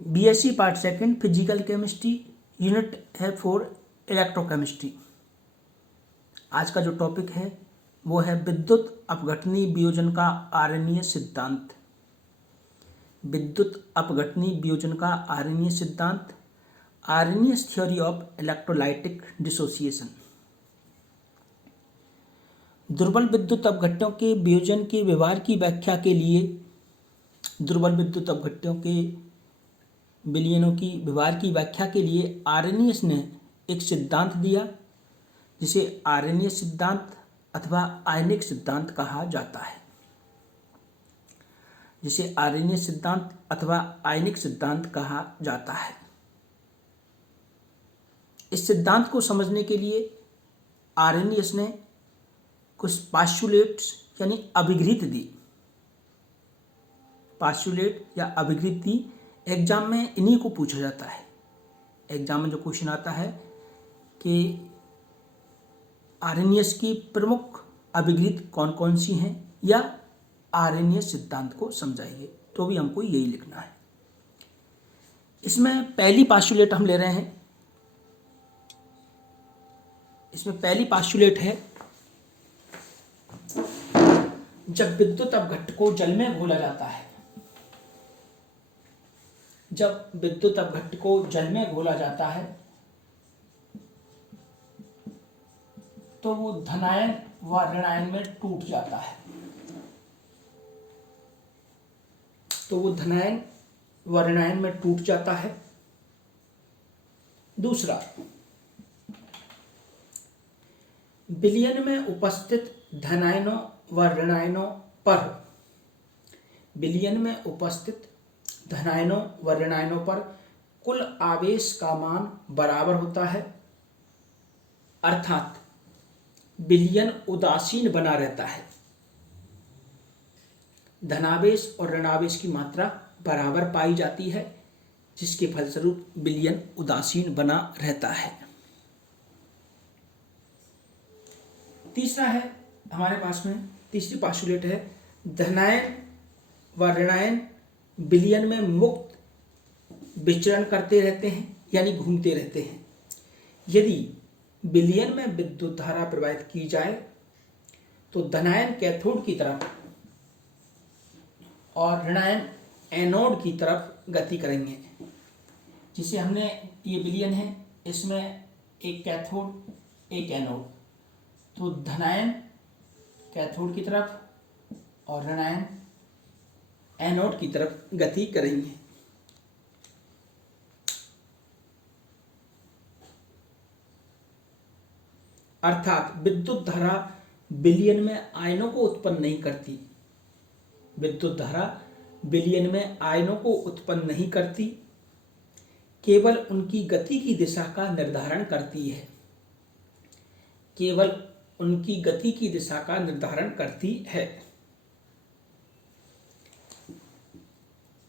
BSc part second physical chemistry, unit है 4 electrochemistry. आज का जो टॉपिक है वो है विद्युत अपघटनी वियोजन का आरएनए सिद्धांत। विद्युत अपघटनी वियोजन का आरएनए सिद्धांत, RNS theory of electrolytic dissociation. दुर्बल विद्युत अपघट्यों के वियोजन के व्यवहार की व्याख्या के लिए दुर्बल विद्युत अपघट्यों के विलयनों की व्यवहार की व्याख्या के लिए आरएनएस ने एक सिद्धांत दिया जिसे आरएनए सिद्धांत अथवा आयनिक सिद्धांत कहा जाता है। जिसे आरएनए सिद्धांत अथवा आयनिक सिद्धांत कहा जाता है। इस सिद्धांत को समझने के लिए आरएनएस ने कुछ पास्चुलेट्स यानी अभिगृहित दी। पास्चुलेट या अभिगृहित दी। एग्जाम में इन्हीं को पूछा जाता है। एग्जाम में जो क्वेश्चन आता है कि आरएनएस की प्रमुख अभिगृहित कौन कौन सी हैं या आरएनए सिद्धांत को समझाइए, तो भी हमको यही लिखना है। इसमें पहली पास्चुलेट हम ले रहे हैं। इसमें पहली पास्चुलेट है, जब विद्युत अपघट्ट को जल में घोला जाता है। जब विद्युत अपघट्ट को जल में घोला जाता है तो वो धनायन व ऋणायन में टूट जाता है। तो वो धनायन व ऋणायन में टूट जाता है। दूसरा, विलयन में उपस्थित धनायनों व ऋणायनों पर विलयन में उपस्थित धनायनों व ऋणायनों पर कुल आवेश का मान बराबर होता है, अर्थात विलयन उदासीन बना रहता है। धनावेश और ऋणावेश की मात्रा बराबर पाई जाती है, जिसके फलस्वरूप विलयन उदासीन बना रहता है। तीसरा है हमारे पास में, तीसरी पास्चुलेट है, धनायन व ऋणायन विलयन में मुक्त विचरण करते रहते हैं यानी घूमते रहते हैं। यदि विलयन में विद्युत धारा प्रवाहित की जाए तो धनायन कैथोड की तरफ और ऋणायन एनोड की तरफ गति करेंगे। जिसे हमने, ये विलयन है, इसमें एक कैथोड एक एनोड, तो धनायन कैथोड की तरफ और ऋणायन एनोड की तरफ गति करेंगे। अर्थात विद्युत धारा विलयन में आयनों को उत्पन्न नहीं करती। विद्युत धारा विलयन में आयनों को उत्पन्न नहीं करती, केवल उनकी गति की दिशा का निर्धारण करती है। केवल उनकी गति की दिशा का निर्धारण करती है।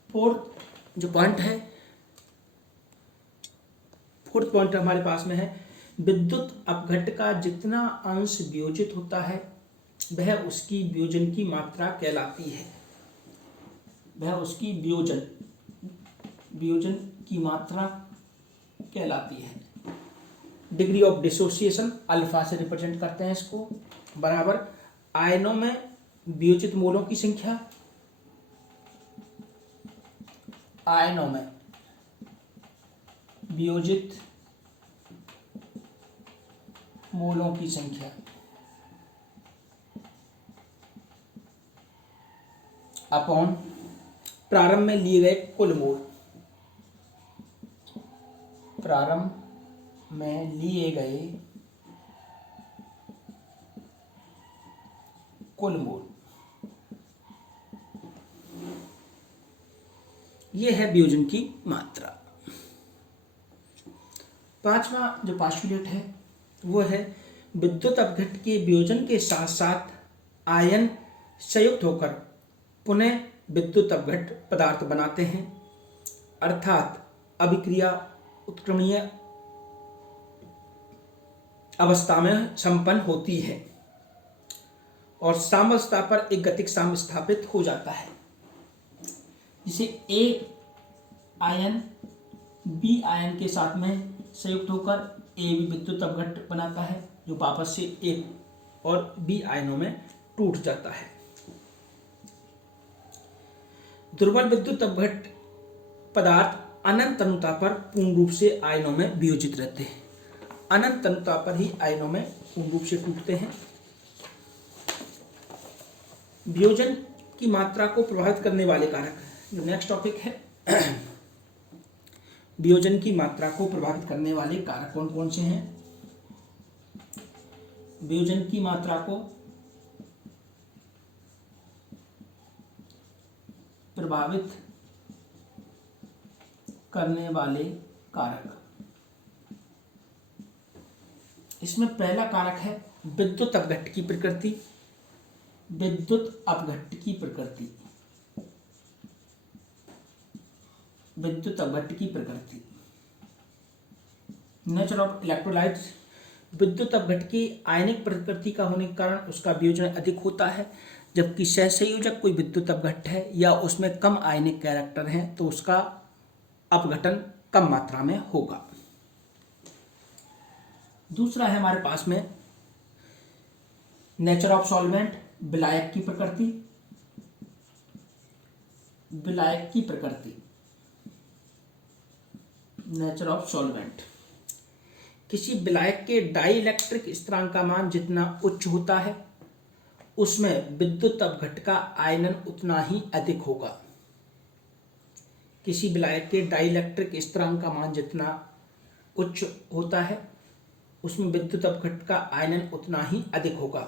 फोर्थ जो पॉइंट है, फोर्थ पॉइंट हमारे पास में है, विद्युत अपघट्ट का जितना अंश वियोजित होता है वह उसकी वियोजन की मात्रा कहलाती है। वह उसकी वियोजन की मात्रा कहलाती है। डिग्री ऑफ डिसोसिएशन अल्फा से रिप्रेजेंट करते हैं इसको, बराबर आयनों में वियोजित मोलों की संख्या, आयनों में वियोजित मोलों की संख्या अपॉन प्रारंभ में लिए गए कुल मोल। प्रारंभ में लिए गए कुल मोल, यह है वियोजन की मात्रा। पांचवा जो पास्चुलेट है वो है, विद्युत अपघट्ट के वियोजन के साथ साथ आयन संयुक्त होकर पुनः विद्युत अपघट्ट पदार्थ बनाते हैं, अर्थात अभिक्रिया उत्क्रमणीय अवस्था में संपन्न होती है और साम्यावस्था पर एक गतिक साम्य स्थापित हो जाता है। जिसे आयन बी आयन के साथ में संयुक्त होकर ए बी विद्युत अपघट्ट बनाता है, जो वापस से ए और बी आयनों में टूट जाता है। दुर्बल विद्युत अपघट्ट पदार्थ अनंत अनुता पर पूर्ण रूप से आयनों में वियोजित रहते हैं। अनंत अनुता पर ही आयनों में पूर्ण रूप से टूटते हैं। वियोजन की मात्रा को प्रभावित करने वाले कारक, जो नेक्स्ट टॉपिक है, वियोजन की मात्रा को प्रभावित करने वाले कारक कौन कौन से हैं? वियोजन की मात्रा को प्रभावित करने वाले कारक, इसमें पहला कारक है विद्युत अपघट्ट की प्रकृति। विद्युत अपघट्ट की प्रकृति, विद्युत अपघट्ट की प्रकृति। नेचर ऑफ इलेक्ट्रोलाइट्स, विद्युत अपघट्ट की आयनिक प्रकृति का होने के कारण उसका वियोजन अधिक होता है, जबकि सहसंयोजक कोई विद्युत अपघट्ट है या उसमें कम आयनिक कैरेक्टर हैं तो उसका अपघटन कम मात्रा में होगा। दूसरा है हमारे पास में नेचर ऑफ सॉल्वेंट, विलायक की प्रकृति। विलायक की प्रकृति, नेचर ऑफ सॉल्वेंट। किसी विलायक के डाइइलेक्ट्रिक स्थिरांक का मान जितना उच्च होता है उसमें विद्युत अपघट्ट का आयनन उतना ही अधिक होगा। किसी विलायक के डाइइलेक्ट्रिक स्थिरांक का मान जितना उच्च होता है उसमें विद्युत अपघट्ट का आयनन उतना ही अधिक होगा।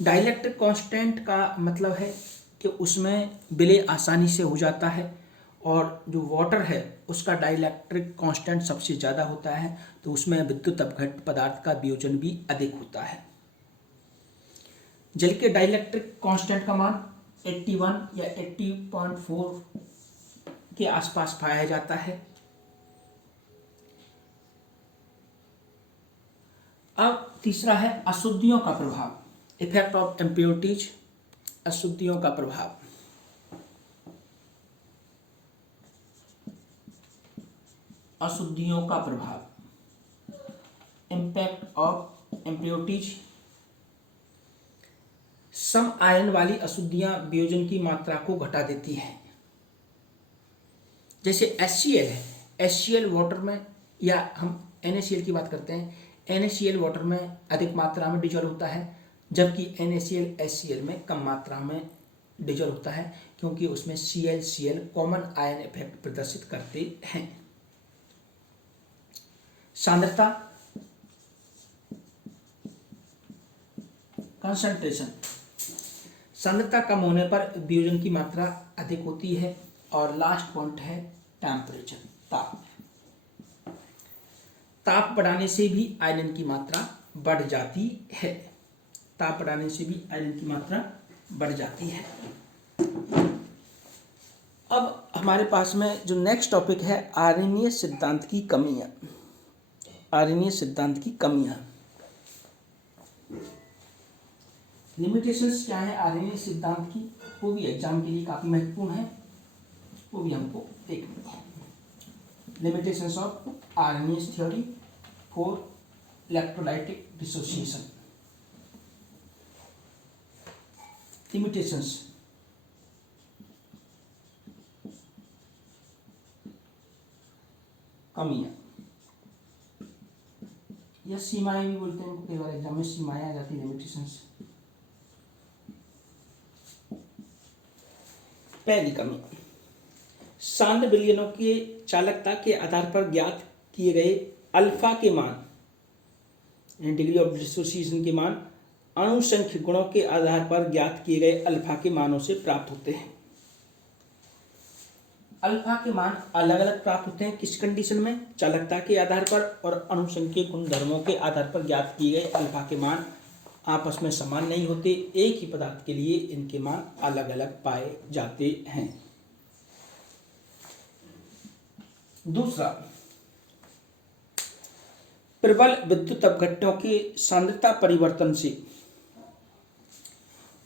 डाइइलेक्ट्रिक कांस्टेंट का मतलब है कि उसमें विलय आसानी से हो जाता है, और जो वाटर है उसका डाइइलेक्ट्रिक कांस्टेंट सबसे ज़्यादा होता है, तो उसमें विद्युत अपघट्ट पदार्थ का वियोजन भी अधिक होता है। जल के डाइइलेक्ट्रिक कांस्टेंट का मान 81 या 80.4 के आसपास पाया जाता है। अब तीसरा है अशुद्धियों का प्रभाव, इफेक्ट ऑफ इम्प्योरिटीज। अशुद्धियों का प्रभाव, अशुद्धियों का प्रभाव, इम्पैक्ट ऑफ इम्प्योरिटीज। सम आयन वाली अशुद्धियां वियोजन की मात्रा को घटा देती हैं। जैसे HCl है, HCl वाटर में, या हम NaCl की बात करते हैं, NaCl वाटर में अधिक मात्रा में डिजॉल्व होता है, जबकि NaCl HCl में कम मात्रा में डिजॉल्व होता है, क्योंकि उसमें ClCl कॉमन आयन इफेक्ट प्रदर्शित करते हैं। सांद्रता, कंसंट्रेशन। सांद्रता कम होने पर वियोजन की मात्रा अधिक होती है। और लास्ट पॉइंट है टेम्परेचर, ताप। ताप बढ़ाने से भी आयरन की मात्रा बढ़ जाती है। ताप बढ़ाने से भी आयरन की मात्रा बढ़ जाती है। अब हमारे पास में जो नेक्स्ट टॉपिक है, आर्यनीय सिद्धांत की कमियां। आर्यनीय सिद्धांत की कमियां, लिमिटेशंस क्या है आर्यनीय सिद्धांत की, वो भी एग्जाम के लिए काफी महत्वपूर्ण है, वो भी हमको देखना है। Limitations of Arrhenius theory for electrolytic dissociation. Limitations, कमियां या सीमाएं भी बोलते हैं, कई बार एग्जाम में सीमाएं आ जाती है। लिमिटेशंस, पहली कमी, सांद्र विलयनों के चालकता के आधार पर ज्ञात किए गए अल्फा के मान, डिग्री ऑफ डिसोसिएशन के मान, अणुसंख्य गुणों के आधार पर ज्ञात किए गए अल्फा के मानों से प्राप्त होते हैं। अल्फा के मान अलग अलग प्राप्त होते हैं किस कंडीशन में, चालकता के आधार पर और अणुसंख्यिक गुणधर्मों के आधार पर ज्ञात किए गए अल्फा के मान आपस में समान नहीं होते, एक ही पदार्थ के लिए इनके मान अलग अलग पाए जाते हैं। दूसरा, प्रबल विद्युत अपघट्टों के सांद्रता परिवर्तन से,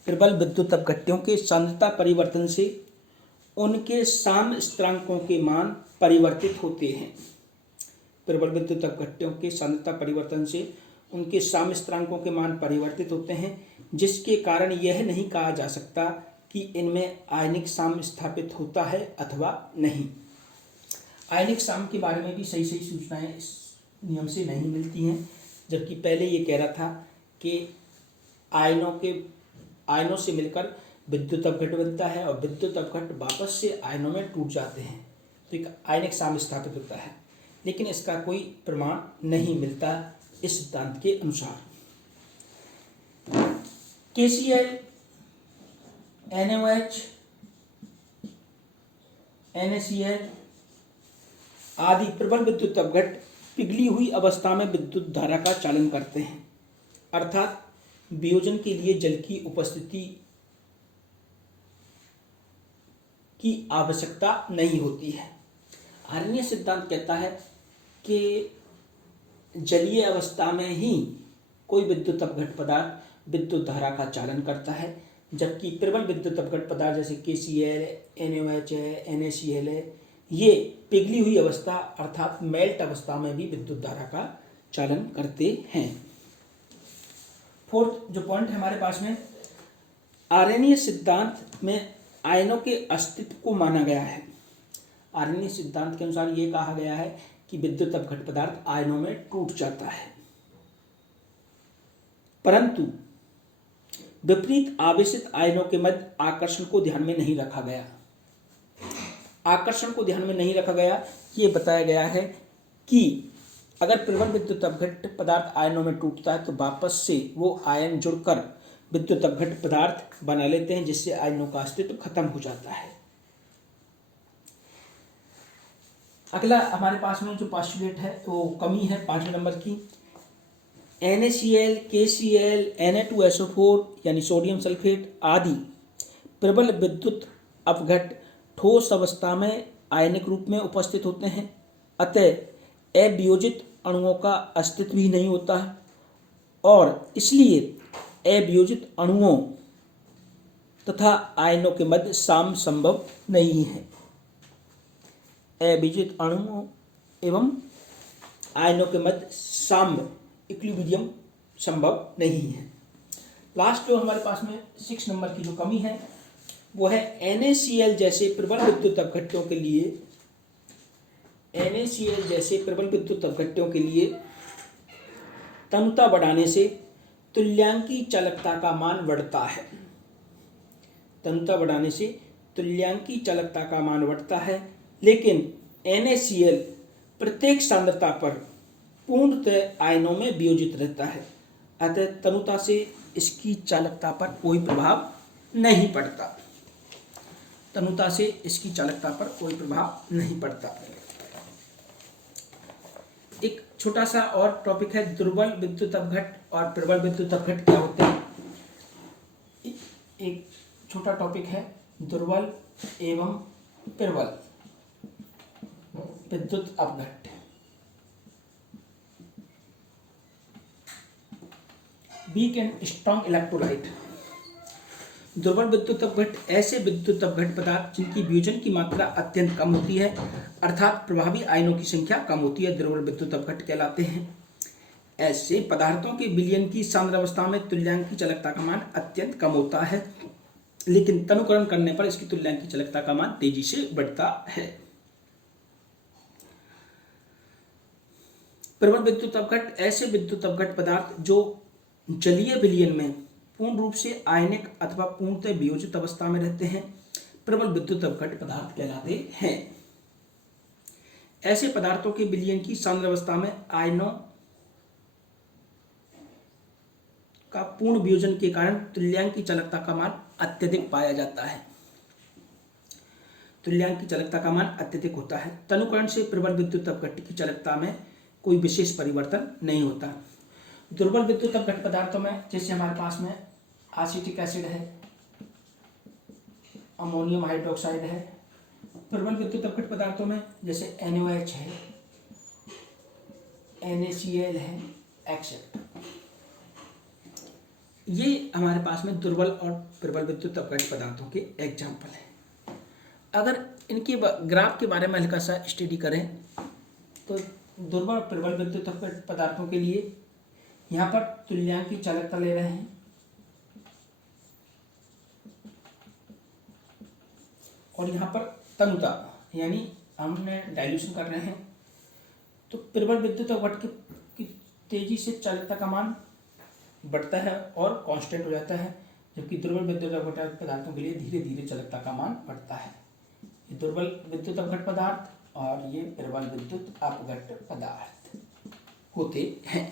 प्रबल विद्युत अपघट्टों के सांद्रता परिवर्तन से उनके साम्य स्थिरांकों के मान परिवर्तित होते हैं। प्रबल विद्युत अपघट्यों के सांद्रता परिवर्तन से उनके साम्य स्थिरांकों के मान परिवर्तित होते हैं, जिसके कारण यह नहीं कहा जा सकता कि इनमें आयनिक साम्य स्थापित होता है अथवा नहीं। आयनिक साम्य के बारे में भी सही सही सूचनाएं इस नियम से नहीं मिलती हैं, जबकि पहले ये कह रहा था कि आयनों से मिलकर विद्युत अपघट बनता है और विद्युत अपघट वापस से आयनों में टूट जाते हैं, तो एक आयनिक साम्य स्थापित होता है, लेकिन इसका कोई प्रमाण नहीं मिलता इस सिद्धांत के अनुसार। KCl, NaOH, NaCl आदि प्रबल विद्युत अपघट पिघली हुई अवस्था में विद्युत धारा का चालन करते हैं, अर्थात वियोजन के लिए जल की उपस्थिति की आवश्यकता नहीं होती है। आर्यन सिद्धांत कहता है कि जलीय अवस्था में ही कोई विद्युत अपघट पदार्थ विद्युत धारा का चालन करता है, जबकि प्रबल विद्युत अपघट पदार्थ जैसे KCl, NaOH है, NaCl है, ये पिघली हुई अवस्था अर्थात मेल्ट अवस्था में भी विद्युत धारा का चालन करते हैं। फोर्थ जो पॉइंट है हमारे पास में, आर्यनीय सिद्धांत में आयनों के अस्तित्व को माना गया है। आर्यनीय सिद्धांत के अनुसार ये कहा गया है कि विद्युत अपघट पदार्थ आयनों में टूट जाता है, परंतु विपरीत आवेशित आयनों के मध्य आकर्षण को ध्यान में नहीं रखा गया। आकर्षण को ध्यान में नहीं रखा गया, ये बताया गया है कि अगर प्रबल विद्युत अपघट पदार्थ आयनों में टूटता है तो वापस से वो आयन जुड़कर विद्युत अपघट पदार्थ बना लेते हैं, जिससे आयनों का अस्तित्व खत्म हो जाता है। अगला हमारे पास में जो पोस्टुलेट है वो कमी है 5वें नंबर की। NaCl, KCl, Na2SO4 यानी सोडियम सल्फेट आदि प्रबल विद्युत अपघट ठोस अवस्था में आयनिक रूप में उपस्थित होते हैं, अतः अवियोजित अणुओं का अस्तित्व ही नहीं होता है और इसलिए अवियोजित अणुओं तथा आयनों के मध्य साम्य संभव नहीं है। अवियोजित अणुओं एवं आयनों के मध्य साम्य इक्विलिब्रियम संभव नहीं है। लास्ट जो हमारे पास में 6 नंबर की जो कमी है वो है NaCl जैसे प्रबल विद्युत अपघट्यों के लिए तनुता बढ़ाने से तुल्यांकी चालकता का मान बढ़ता है। तनुता बढ़ाने से तुल्यांकी चालकता का मान बढ़ता है, लेकिन NaCl प्रत्येक सांद्रता पर पूर्णतः आयनों में वियोजित रहता है, अतः तनुता से इसकी चालकता पर कोई प्रभाव नहीं पड़ता। तनुता से इसकी चालकता पर कोई प्रभाव नहीं पड़ता। एक छोटा सा और टॉपिक है, दुर्बल विद्युत अपघट और प्रबल विद्युत अपघट क्या होते हैं। एक छोटा टॉपिक है, दुर्बल एवं प्रबल विद्युत अपघट। Weak and strong electrolyte. दुर्बल विद्युत अपघट ऐसे विद्युत अपघट पदार्थ जिनकी वियोजन की मात्रा अत्यंत कम होती है, अर्थात प्रभावी आयनों की संख्या कम होती है, दुर्बल विद्युत अपघट कहलाते हैं। ऐसे पदार्थों के विलयन की सांद्र अवस्था में तुल्यांकी चालकता का मान अत्यंत कम होता है, लेकिन तनुकरण करने पर इसकी तुल्यांकी चालकता का मान तेजी से बढ़ता है। प्रबल विद्युत अपघट ऐसे विद्युत अपघट पदार्थ जो जलीय विलयन में पूर्ण रूप से आयनिक अथवा पूर्णतः वियोजित अवस्था में रहते हैं, प्रबल विद्युत अपघट पदार्थ कहलाते हैं। ऐसे पदार्थों के विलयन की सांद्र अवस्था में आयनों का पूर्ण वियोजन के कारण तुल्यांकी चालकता का मान अत्यधिक पाया जाता है। तुल्यांकी चालकता का मान अत्यधिक होता है। तनुकरण से प्रबल विद्युत अपघट की चालकता में कोई विशेष परिवर्तन नहीं होता। दुर्बल विद्युत अपघट पदार्थों में जैसे हमारे पास में एसिटिक एसिड है, अमोनियम हाइड्रोक्साइड है। प्रबल विद्युत अपघट पदार्थों में जैसे NaOH है, NaCl है, एक्सेट्रा। ये हमारे पास में दुर्बल और प्रबल विद्युत अपघट पदार्थों के एग्जाम्पल हैं। अगर इनके ग्राफ के बारे में हल्का सा स्टडी करें तो दुर्बल और प्रबल विद्युत पदार्थों के लिए यहाँ पर तुल्यांक की चालकता ले रहे हैं और यहाँ पर तनुता यानी हमने डाइल्यूशन कर रहे हैं। तो प्रबल विद्युत अपघट की तेजी से चालकता का मान बढ़ता है और कांस्टेंट हो जाता है, जबकि दुर्बल विद्युत अपघट पदार्थों के लिए धीरे धीरे चालकता का मान बढ़ता है। ये दुर्बल विद्युत अपघट पदार्थ और ये प्रबल विद्युत अपघट पदार्थ होते हैं।